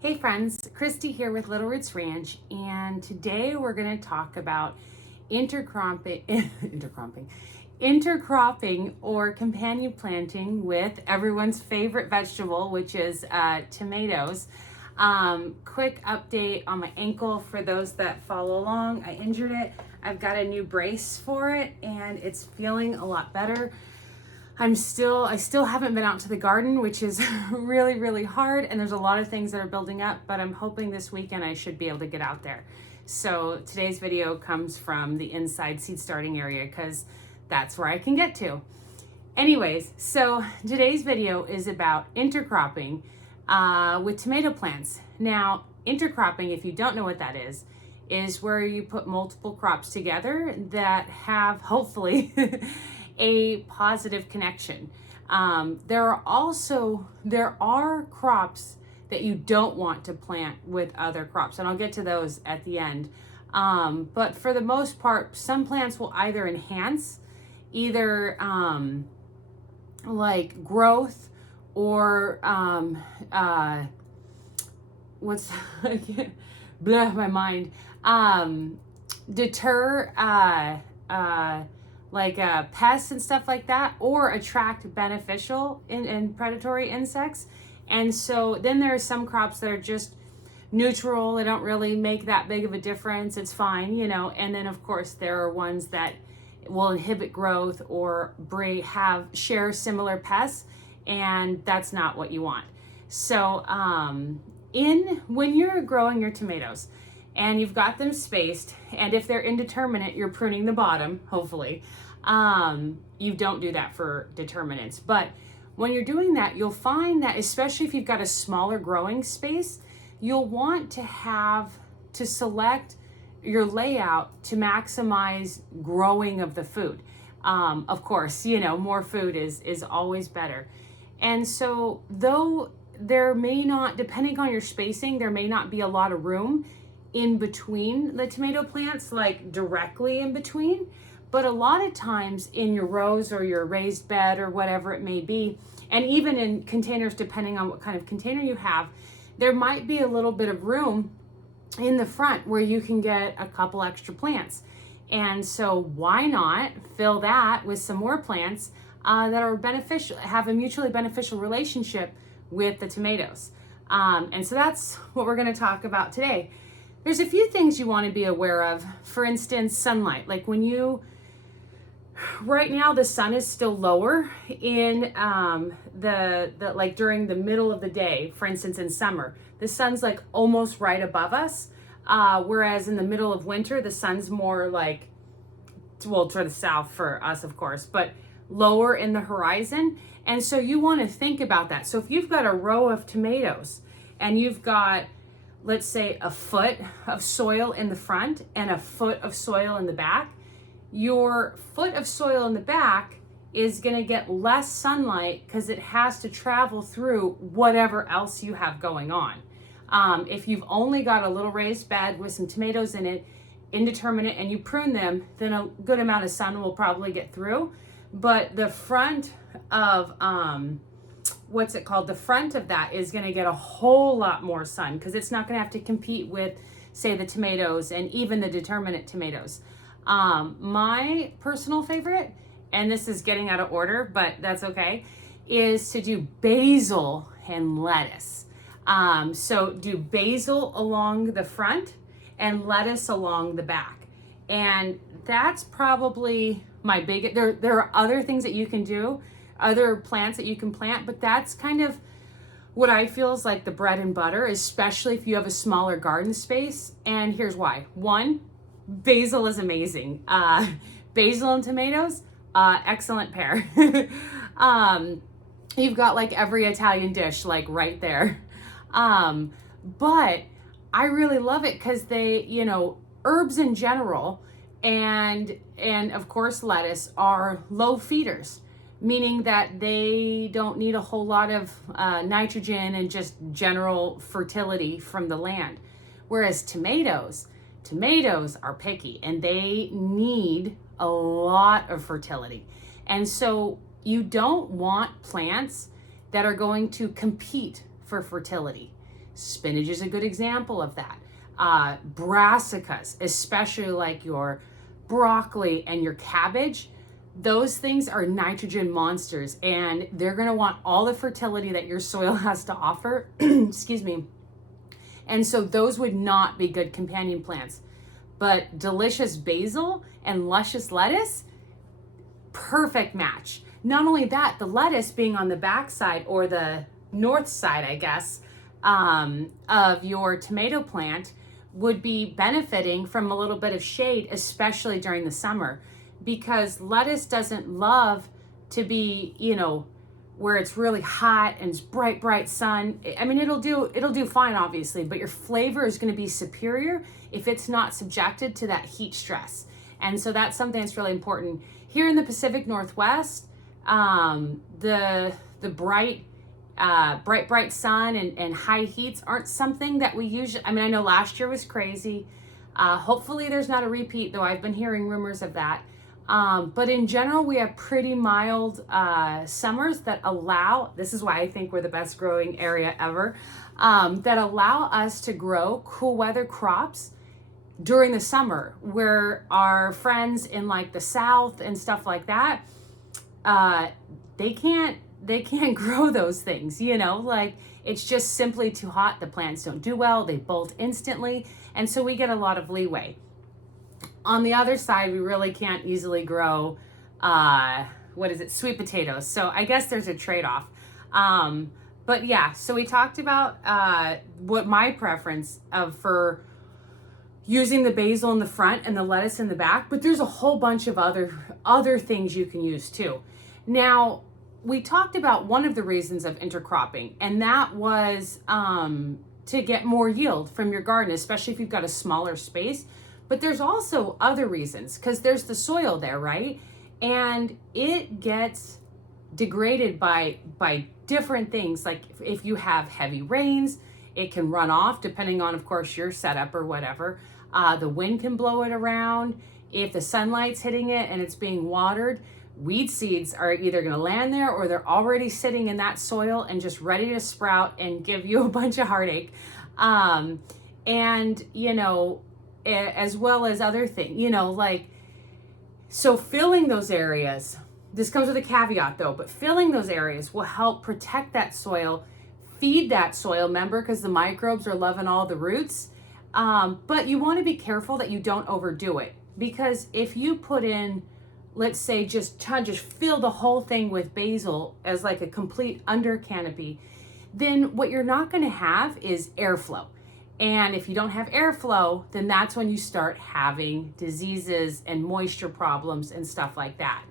Hey friends, Christy here with Little Roots Ranch, and today we're going to talk about intercropping or companion planting with everyone's favorite vegetable, which is tomatoes. Quick update on my ankle for those that follow along. I injured it. I've got a new brace for it, and it's feeling a lot better. I still haven't been out to the garden, which is really hard, and there's a lot of things that are building up, but I'm hoping this weekend I should be able to get out there. So today's video comes from the inside seed starting area because that's where I can get to. Anyways, so today's video is about intercropping with tomato plants. Now, intercropping, if you don't know what that is where you put multiple crops together that have hopefully a positive connection. There are crops that you don't want to plant with other crops, and I'll get to those at the end. But for the most part, some plants will either enhance either like growth or what's blah my mind deter pests and stuff like that, or attract beneficial and predatory insects. And so then there are some crops that are just neutral. They don't really make that big of a difference. It's fine, you know. And then of course there are ones that will inhibit growth or share similar pests, and that's not what you want. So when you're growing your tomatoes and you've got them spaced, and if they're indeterminate, you're pruning the bottom, hopefully. You don't do that for determinants. But when you're doing that, you'll find that, especially if you've got a smaller growing space, you'll want to select your layout to maximize growing of the food. Of course, you know, more food is always better. And so though there may not, depending on your spacing, there may not be a lot of room in between the tomato plants, like directly in between, but a lot of times in your rows or your raised bed or whatever it may be, and even in containers, depending on what kind of container you have, there might be a little bit of room in the front where you can get a couple extra plants. And so why not fill that with some more plants that are beneficial, have a mutually beneficial relationship with the tomatoes. And so that's what we're going to talk about today. There's a few things you want to be aware of. For instance, sunlight. Like right now the sun is still lower in like during the middle of the day. For instance, in summer, the sun's like almost right above us. Whereas in the middle of winter, the sun's more like, well, to the south for us, of course, but lower in the horizon. And so you want to think about that. So if you've got a row of tomatoes and you've got, let's say, a foot of soil in the front and a foot of soil in the back, your foot of soil in the back is going to get less sunlight because it has to travel through whatever else you have going on. If you've only got a little raised bed with some tomatoes in it, indeterminate, and you prune them, then a good amount of sun will probably get through. But the front of the front of that is going to get a whole lot more sun because it's not going to have to compete with, say, the tomatoes and even the determinate tomatoes. My personal favorite, and this is getting out of order, but that's okay, is to do basil and lettuce. So do basil along the front and lettuce along the back. And that's probably my big, there are other things that you can do, other plants that you can plant, but that's kind of what I feel is like the bread and butter, especially if you have a smaller garden space. And here's why. One, basil is amazing. Basil and tomatoes, excellent pair. You've got like every Italian dish like right there. But I really love it because they, you know, herbs in general and of course lettuce are low feeders, meaning that they don't need a whole lot of nitrogen and just general fertility from the land. Whereas tomatoes are picky and they need a lot of fertility. And so you don't want plants that are going to compete for fertility. Spinach is a good example of that. Brassicas, especially like your broccoli and your cabbage, those things are nitrogen monsters, and they're going to want all the fertility that your soil has to offer. Excuse me. And so those would not be good companion plants. But delicious basil and luscious lettuce, perfect match. Not only that, the lettuce being on the back side, or the north side, I guess, of your tomato plant, would be benefiting from a little bit of shade, especially during the summer, because lettuce doesn't love to be, where it's really hot and it's bright sun. I mean, it'll do fine, obviously, but your flavor is going to be superior if it's not subjected to that heat stress. And so that's something that's really important. Here in the Pacific Northwest, the bright sun and high heats aren't something that we usually, I mean, I know last year was crazy. Hopefully there's not a repeat, though I've been hearing rumors of that. But in general, we have pretty mild summers that allow, this is why I think we're the best growing area ever, that allow us to grow cool weather crops during the summer, where our friends in like the South and stuff like that, they can't grow those things, like it's just simply too hot. The plants don't do well. They bolt instantly. And so we get a lot of leeway. On the other side, we really can't easily grow, sweet potatoes. So I guess there's a trade-off. But yeah, so we talked about what my preference for using the basil in the front and the lettuce in the back, but there's a whole bunch of other things you can use too. Now, we talked about one of the reasons of intercropping, and that was to get more yield from your garden, especially if you've got a smaller space. But there's also other reasons, because there's the soil there, right? And it gets degraded by different things. Like if you have heavy rains, it can run off, depending on, of course, your setup or whatever. The wind can blow it around. If the sunlight's hitting it and it's being watered, weed seeds are either going to land there, or they're already sitting in that soil and just ready to sprout and give you a bunch of heartache. As well as other things, so filling those areas, this comes with a caveat though, but filling those areas will help protect that soil, feed that soil, remember, because the microbes are loving all the roots. But you want to be careful that you don't overdo it, because if you put in, let's say, just fill the whole thing with basil as like a complete under canopy, then what you're not going to have is airflow. And if you don't have airflow, then that's when you start having diseases and moisture problems and stuff like that.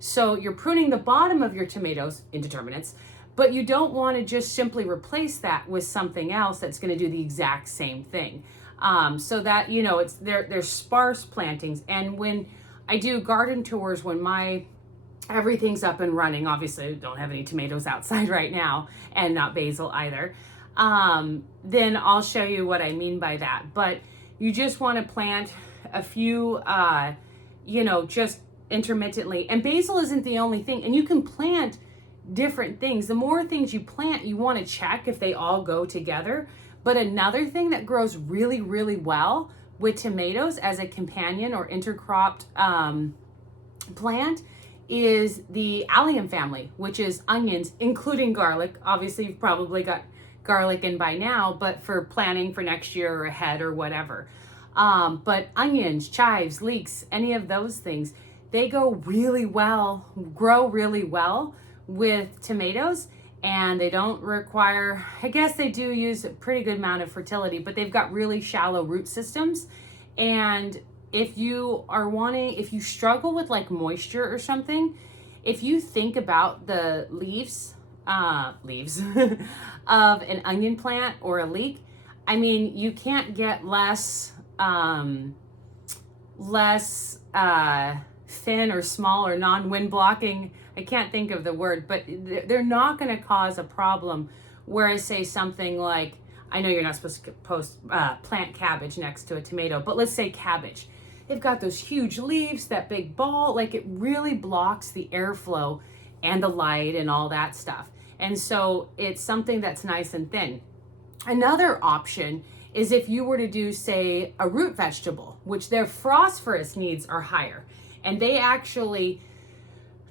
So you're pruning the bottom of your tomatoes, indeterminates, but you don't want to just simply replace that with something else that's going to do the exact same thing. So that, they're sparse plantings. And when I do garden tours, when everything's up and running, obviously I don't have any tomatoes outside right now, and not basil either. Then I'll show you what I mean by that. But you just want to plant a few, just intermittently. And basil isn't the only thing. And you can plant different things. The more things you plant, you want to check if they all go together. But another thing that grows really, really well with tomatoes as a companion or intercropped plant is the allium family, which is onions, including garlic. Obviously, you've probably got garlic in by now, but for planning for next year or ahead or whatever. But onions, chives, leeks, any of those things, they grow really well with tomatoes, and they don't require, I guess they do use a pretty good amount of fertility, but they've got really shallow root systems. And if you struggle with like moisture or something, if you think about the leaves of an onion plant or a leek, I mean, you can't get less thin or small or non-wind blocking. I can't think of the word, but they're not going to cause a problem. Whereas, say something like, I know you're not supposed to plant cabbage next to a tomato, but let's say cabbage. They've got those huge leaves, that big ball, like it really blocks the airflow and the light and all that stuff. And so it's something that's nice and thin. Another option is if you were to do, say, a root vegetable, which their phosphorus needs are higher. And they actually,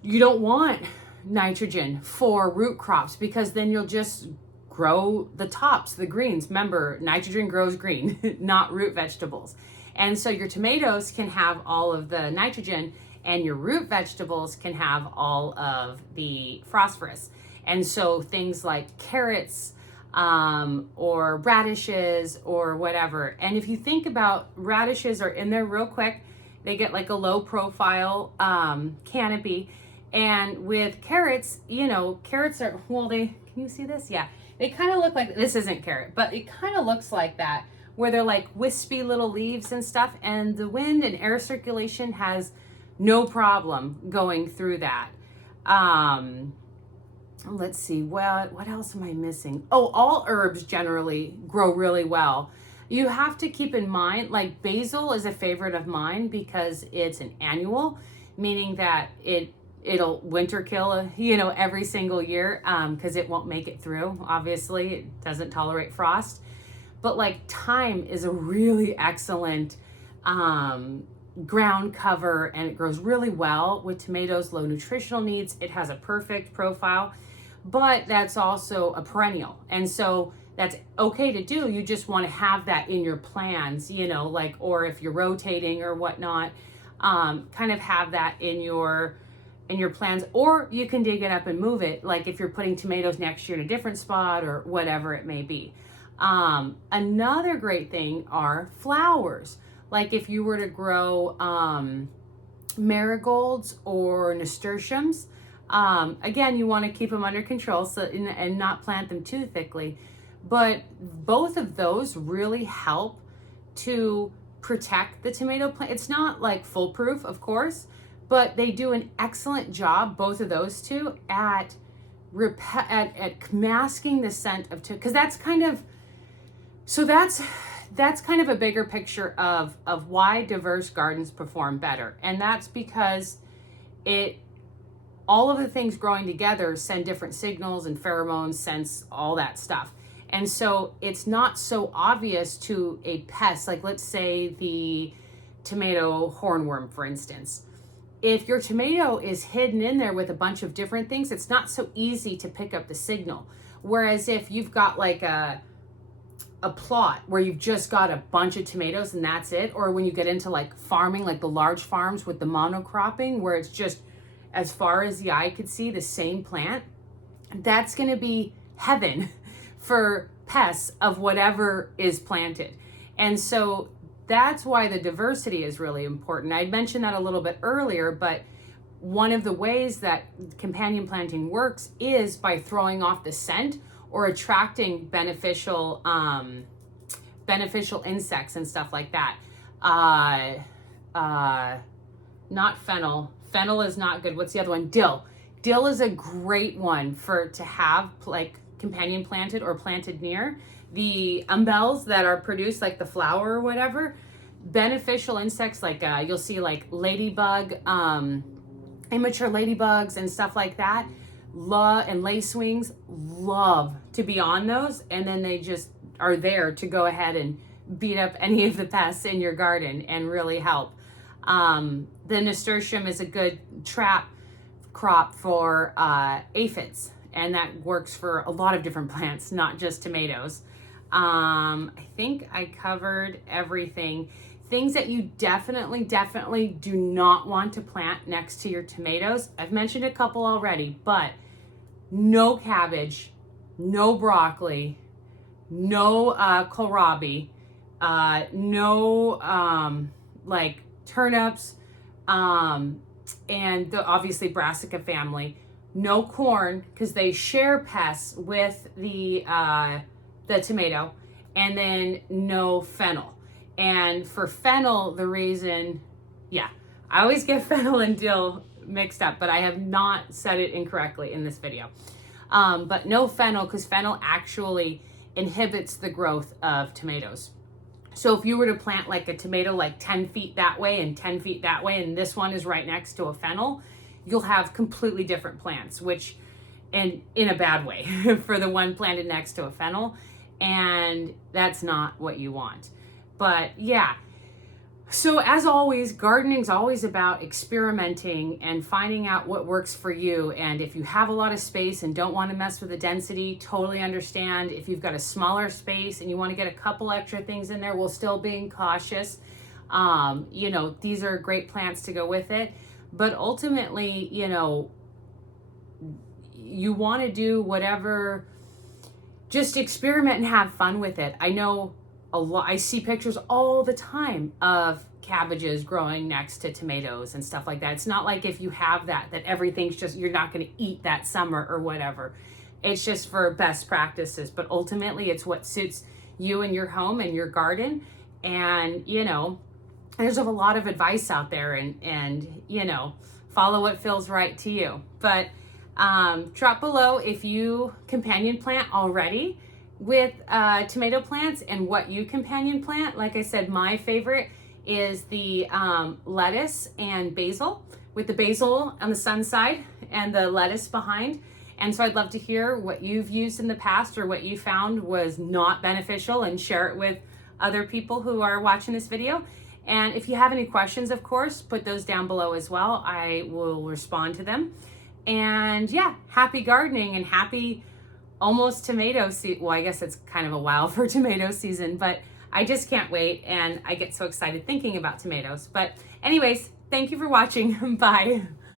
you don't want nitrogen for root crops because then you'll just grow the tops, the greens. Remember, nitrogen grows green, not root vegetables. And so your tomatoes can have all of the nitrogen and your root vegetables can have all of the phosphorus. And so things like carrots, or radishes or whatever. And if you think about, radishes are in there real quick. They get like a low profile canopy. And with carrots, you know, carrots are, well, can you see this? Yeah. They kind of look like, this isn't carrot, but it kind of looks like that, where they're like wispy little leaves and stuff. And the wind and air circulation has no problem going through that. Let's see, well, what else am I missing? Oh, all herbs generally grow really well. You have to keep in mind, like basil is a favorite of mine because it's an annual, meaning that it'll winter kill, you know, every single year, because it won't make it through. Obviously, it doesn't tolerate frost. But like thyme is a really excellent ground cover, and it grows really well with tomatoes, low nutritional needs. It has a perfect profile. But that's also a perennial. And so that's okay to do. You just want to have that in your plans, you know, like, or if you're rotating or whatnot, kind of have that in your plans, or you can dig it up and move it. Like if you're putting tomatoes next year in a different spot or whatever it may be. Another great thing are flowers. Like if you were to grow, marigolds or nasturtiums, again, you want to keep them under control and not plant them too thickly. But both of those really help to protect the tomato plant. It's not like foolproof, of course, but they do an excellent job, both of those two, at masking the scent of, because that's kind of, so that's kind of a bigger picture of why diverse gardens perform better. And that's because all of the things growing together send different signals and pheromones, scents, all that stuff. And so it's not so obvious to a pest, like let's say the tomato hornworm, for instance. If your tomato is hidden in there with a bunch of different things, it's not so easy to pick up the signal. Whereas if you've got like a plot where you've just got a bunch of tomatoes and that's it, or when you get into like farming, like the large farms with the monocropping, where it's just as far as the eye could see the same plant, that's going to be heaven for pests of whatever is planted. And so that's why the diversity is really important. I mentioned that a little bit earlier, but one of the ways that companion planting works is by throwing off the scent or attracting beneficial insects and stuff like that. Not fennel. Fennel is not good. What's the other one? Dill. Dill is a great one to have like companion planted or planted near. The umbels that are produced, like the flower or whatever, beneficial insects like you'll see like ladybug, immature ladybugs and stuff like that, and lacewings love to be on those, and then they just are there to go ahead and beat up any of the pests in your garden and really help. The nasturtium is a good trap crop for aphids, and that works for a lot of different plants, not just tomatoes. I think I covered everything. Things that you definitely do not want to plant next to your tomatoes. I've mentioned a couple already, but no cabbage, no broccoli, no kohlrabi, no like turnips, and obviously brassica family. No corn, because they share pests with the tomato, and then no fennel. And for fennel, the reason, I always get fennel and dill mixed up, but I have not said it incorrectly in this video. But no fennel, because fennel actually inhibits the growth of tomatoes. So if you were to plant like a tomato like 10 feet that way and 10 feet that way, and this one is right next to a fennel, you'll have completely different plants, which, and in a bad way, for the one planted next to a fennel, and that's not what you want. But yeah, so as always, gardening is always about experimenting and finding out what works for you. And if you have a lot of space and don't want to mess with the density, totally understand. If you've got a smaller space and you want to get a couple extra things in there while still being cautious, you know, these are great plants to go with it. But ultimately, you know, you want to do whatever, just experiment and have fun with it. I know a lot, I see pictures all the time of cabbages growing next to tomatoes and stuff like that. It's not like if you have that everything's just, you're not going to eat that summer or whatever. It's just for best practices, but ultimately it's what suits you and your home and your garden. And, you know, there's a lot of advice out there, and you know, follow what feels right to you. But drop below if you companion plant already with tomato plants and what you companion plant. Like I said, my favorite is the lettuce and basil, with the basil on the sun side and the lettuce behind. And so I'd love to hear what you've used in the past or what you found was not beneficial, and share it with other people who are watching this video. And if you have any questions, of course, put those down below as well. I will respond to them. And yeah, happy gardening and happy almost tomato season. Well, I guess it's kind of a while for tomato season, but I just can't wait. And I get so excited thinking about tomatoes. But anyways, thank you for watching. Bye.